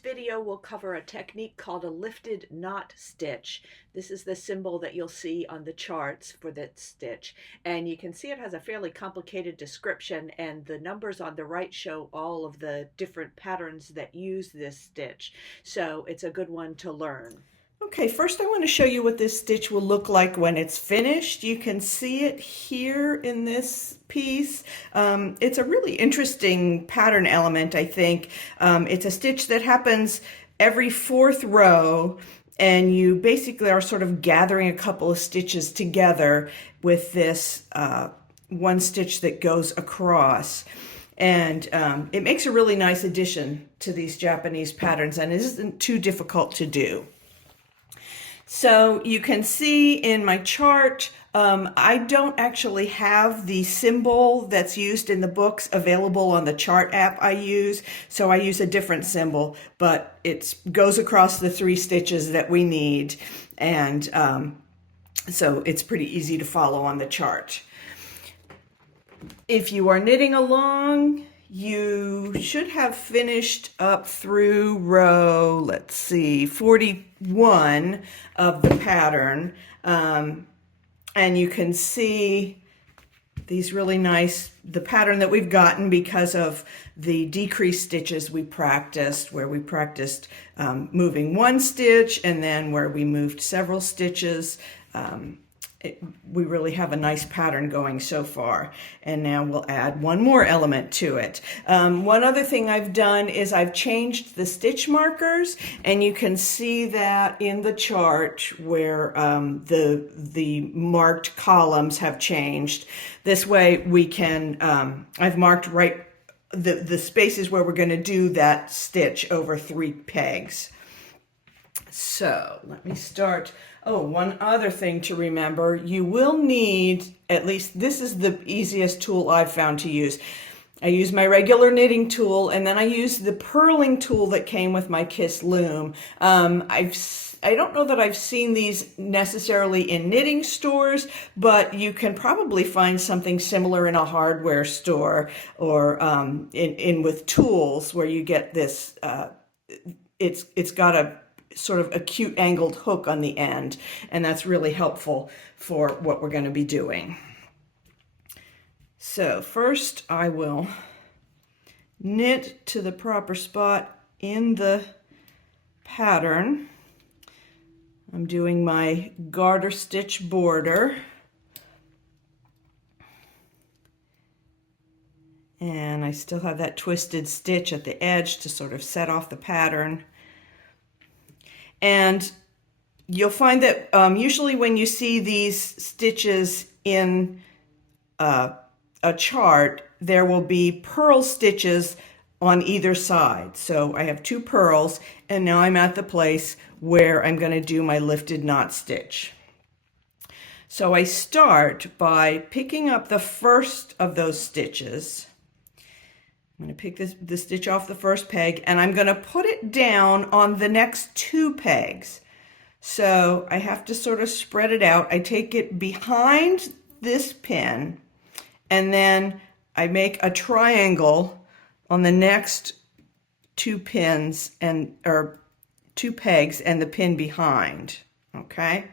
video will cover a technique called a lifted knot stitch. This is the symbol that you'll see on the charts for that stitch. And you can see it has a fairly complicated description, and the numbers on the right show all of the different patterns that use this stitch. So it's a good one to learn. Okay, first I want to show you what this stitch will look like when it's finished. You can see it here in this piece. It's a really interesting pattern element, I think. It's a stitch that happens every fourth row, and you basically are sort of gathering a couple of stitches together with this one stitch that goes across. And it makes a really nice addition to these Japanese patterns, and it isn't too difficult to do. So you can see in my chart, I don't actually have the symbol that's used in the books available on the chart app I use. So I use a different symbol, but it goes across the 3 stitches that we need. And so it's pretty easy to follow on the chart. If you are knitting along, you should have finished up through row, let's see, 41 of the pattern. And you can see these really nice, the pattern that we've gotten because of the decreased stitches we practiced, where we practiced moving 1 stitch and then where we moved several stitches. We really have a nice pattern going so far, and now we'll add one more element to it. One other thing I've done is I've changed the stitch markers, and you can see that in the chart where the marked columns have changed. This way we can, I've marked right the spaces where we're going to do that stitch over 3 pegs. So let me start. Oh, one other thing to remember, you will need, at least this is the easiest tool I've found to use. I use my regular knitting tool, and then I use the purling tool that came with my Kiss loom. I don't know that I've seen these necessarily in knitting stores, but you can probably find something similar in a hardware store or in with tools where you get this, it's got a sort of acute angled hook on the end, and that's really helpful for what we're going to be doing. So first I will knit to the proper spot in the pattern. I'm doing my garter stitch border, and I still have that twisted stitch at the edge to sort of set off the pattern. And you'll find that usually when you see these stitches in a chart, there will be purl stitches on either side. So I have 2 purls, and now I'm at the place where I'm going to do my lifted knot stitch. So I start by picking up the first of those stitches. I'm going to pick the stitch off the first peg, and I'm going to put it down on the next 2 pegs. So I have to sort of spread it out. I take it behind this pin, and then I make a triangle on the next 2 pins or 2 pegs and the pin behind. Okay.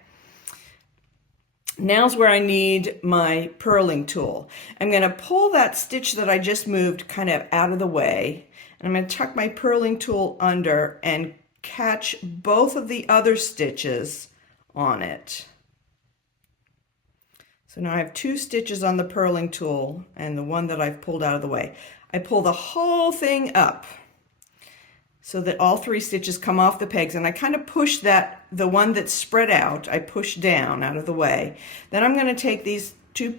Now's where I need my purling tool. I'm going to pull that stitch that I just moved kind of out of the way, and I'm going to tuck my purling tool under and catch both of the other stitches on it. So now I have 2 stitches on the purling tool and the one that I've pulled out of the way. I pull the whole thing up so that all 3 stitches come off the pegs, and I kind of push the one that's spread out, I push down out of the way. Then I'm going to take these 2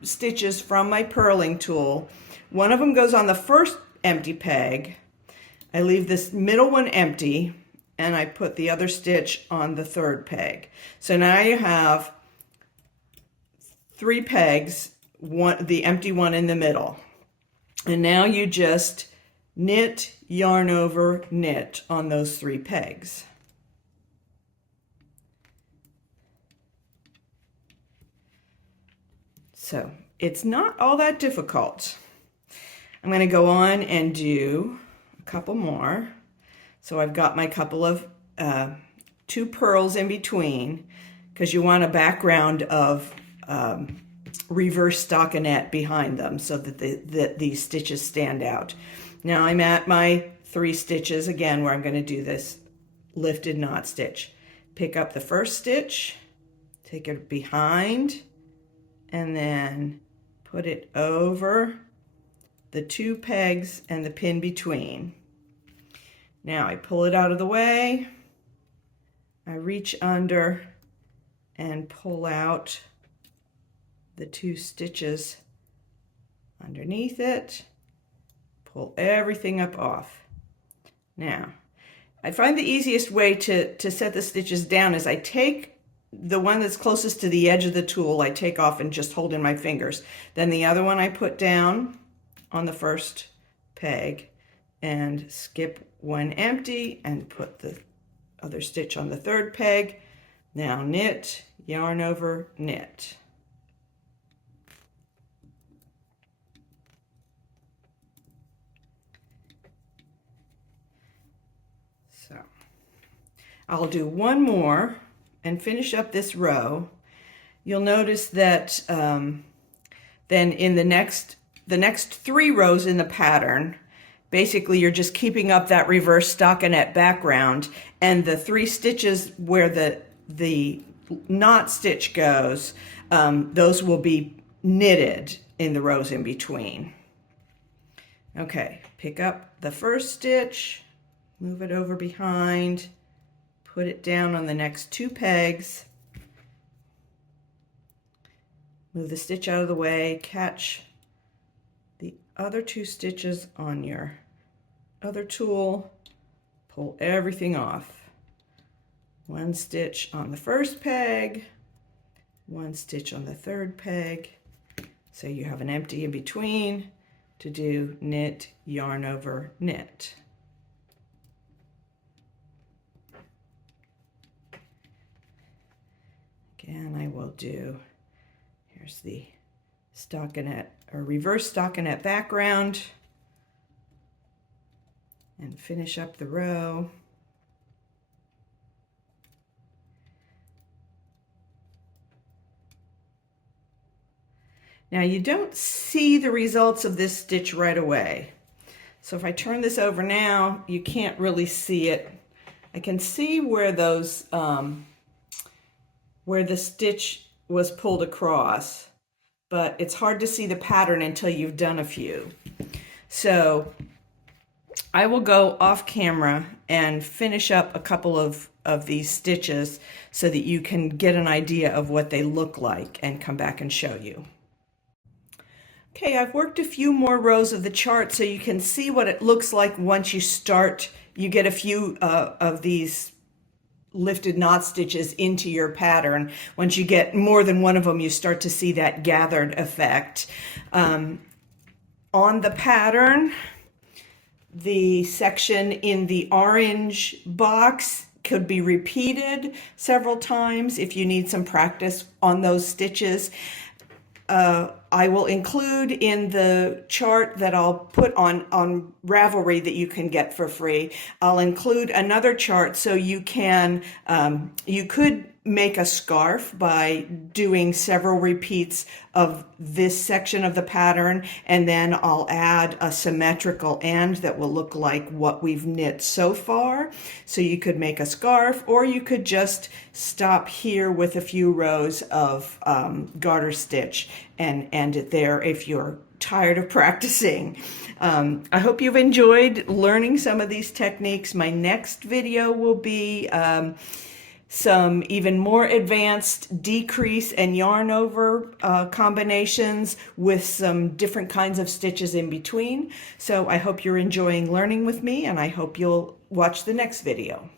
stitches from my purling tool. One of them goes on the first empty peg. I leave this middle one empty, and I put the other stitch on the 3rd peg. So now you have 3 pegs, the empty one in the middle. And now you just knit, yarn over, knit on those 3 pegs. So it's not all that difficult. I'm going to go on and do a couple more. So I've got my couple of 2 pearls in between, because you want a background of reverse stockinette behind them so that these stitches stand out. Now I'm at my 3 stitches again where I'm going to do this lifted knot stitch. Pick up the first stitch, take it behind, and then put it over the 2 pegs and the pin between. Now I pull it out of the way, I reach under and pull out the 2 stitches underneath it, pull everything up off. Now, I find the easiest way to set the stitches down is I take the one that's closest to the edge of the tool, I take off and just hold in my fingers. Then the other one I put down on the first peg and skip one empty and put the other stitch on the third peg. Now knit, yarn over, knit. So I'll do one more and finish up this row. You'll notice that then in the next 3 rows in the pattern, basically you're just keeping up that reverse stockinette background, and the 3 stitches where the knot stitch goes, those will be knitted in the rows in between. Okay, pick up the first stitch, move it over behind, put it down on the next 2 pegs, move the stitch out of the way, catch the other 2 stitches on your other tool, pull everything off. 1 stitch on the first peg, 1 stitch on the third peg, so you have an empty in between to do knit, yarn over, knit. Again, I will do, here's the stockinette or reverse stockinette background, and finish up the row. Now you don't see the results of this stitch right away. So if I turn this over now, you can't really see it. I can see where those, where the stitch was pulled across, but it's hard to see the pattern until you've done a few. So I will go off camera and finish up a couple of these stitches so that you can get an idea of what they look like and come back and show you. Okay, I've worked a few more rows of the chart so you can see what it looks like once you start. You get a few of these lifted knot stitches into your pattern. Once you get more than one of them, you start to see that gathered effect. On the pattern, the section in the orange box could be repeated several times if you need some practice on those stitches. I will include in the chart that I'll put on Ravelry that you can get for free, I'll include another chart so you can, you could make a scarf by doing several repeats of this section of the pattern, and then I'll add a symmetrical end that will look like what we've knit so far. So you could make a scarf, or you could just stop here with a few rows of garter stitch and end it there if you're tired of practicing. I hope you've enjoyed learning some of these techniques. My next video will be some even more advanced decrease and yarn over combinations with some different kinds of stitches in between. So I hope you're enjoying learning with me, and I hope you'll watch the next video.